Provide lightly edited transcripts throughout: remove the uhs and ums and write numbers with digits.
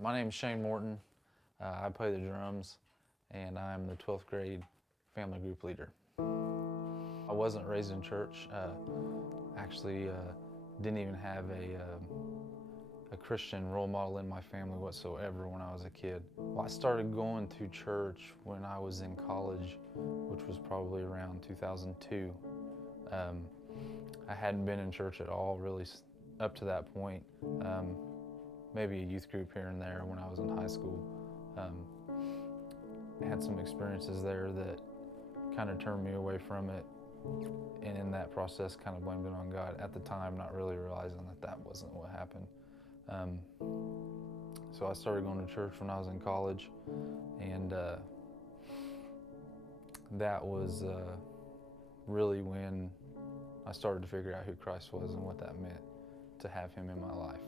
My name is Shane Morton. I play the drums, and I'm the 12th grade family group leader. I wasn't raised in church. Actually, didn't even have a Christian role model in my family whatsoever when I was a kid. Well, I started going to church when I was in college, which was probably around 2002. I hadn't been in church at all really up to that point. Maybe a youth group here and there when I was in high school. Had some experiences there that kind of turned me away from it, and in that process kind of blamed it on God at the time, not really realizing that that wasn't what happened. So I started going to church when I was in college, and that was really when I started to figure out who Christ was and what that meant to have Him in my life.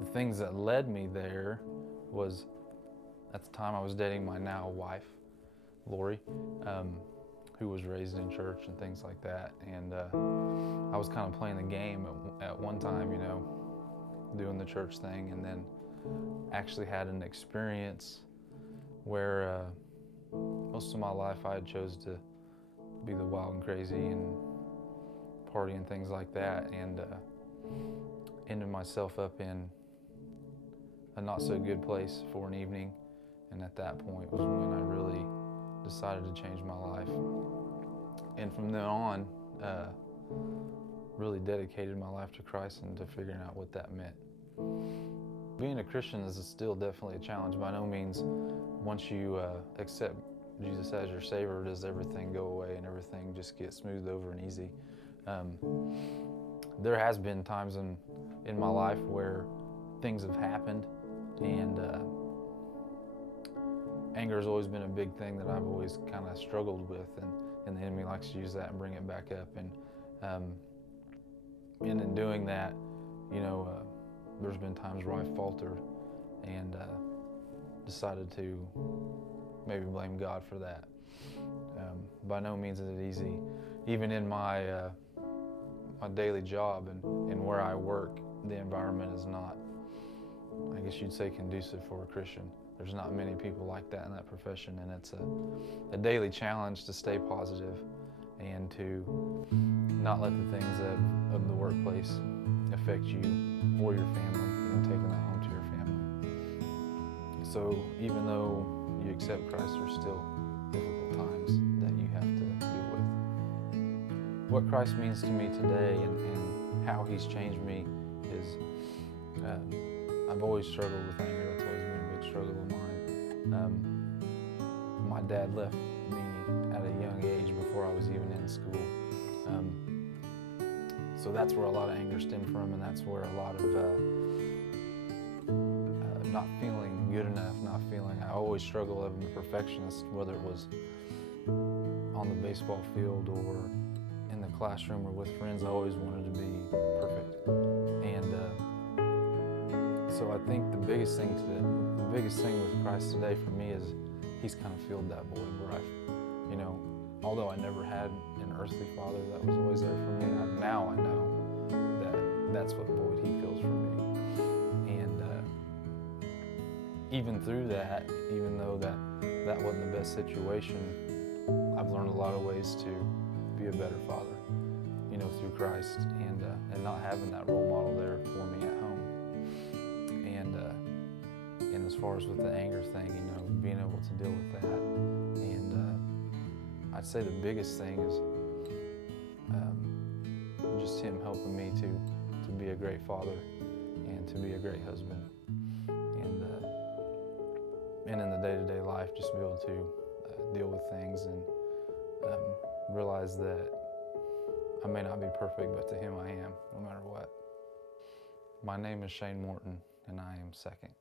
The things that led me there was, at the time I was dating my now wife, Lori, who was raised in church and things like that. And I was kind of playing the game at one time, you know, doing the church thing, and then actually had an experience where most of my life I had chose to be the wild and crazy and party and things like that, and ended myself up in a not so good place for an evening. And at that point was when I really decided to change my life. And from then on, really dedicated my life to Christ and to figuring out what that meant. Being a Christian is still definitely a challenge. By no means, once you accept Jesus as your Savior, does everything go away and everything just get smoothed over and easy. There has been times in my life where things have happened, and anger has always been a big thing that I've always kind of struggled with, and the enemy likes to use that and bring it back up. And in doing that, you know, there's been times where I faltered and decided to maybe blame God for that. By no means is it easy. Even in my daily job and where I work, the environment is not, I guess you'd say, conducive for a Christian. There's not many people like that in that profession, and it's a daily challenge to stay positive and to not let the things of the workplace affect you or your family, you know, taking that home to your family. So even though you accept Christ, there's still difficult times that you have to deal with. What Christ means to me today and how He's changed me is, I've always struggled with anger. That's always been a big struggle of mine. My dad left me at a young age before I was even in school. So that's where a lot of anger stemmed from, and that's where a lot of not feeling good enough, I always struggled as a perfectionist, whether it was on the baseball field or in the classroom or with friends. I always wanted to be perfect. And so I think the biggest thing with Christ today for me is He's kind of filled that void where you know, although I never had an earthly father that was always there for me, now I know that that's what void He fills for me. And even through that, even though that wasn't the best situation, I've learned a lot of ways to be a better father, you know, through Christ, and not having that role model there for me at home. And as far as with the anger thing, you know, being able to deal with that. And I'd say the biggest thing is just Him helping me to be a great father and to be a great husband. And in the day-to-day life, just be able to deal with things and realize that I may not be perfect, but to Him I am, no matter what. My name is Shane Morton, and I am second.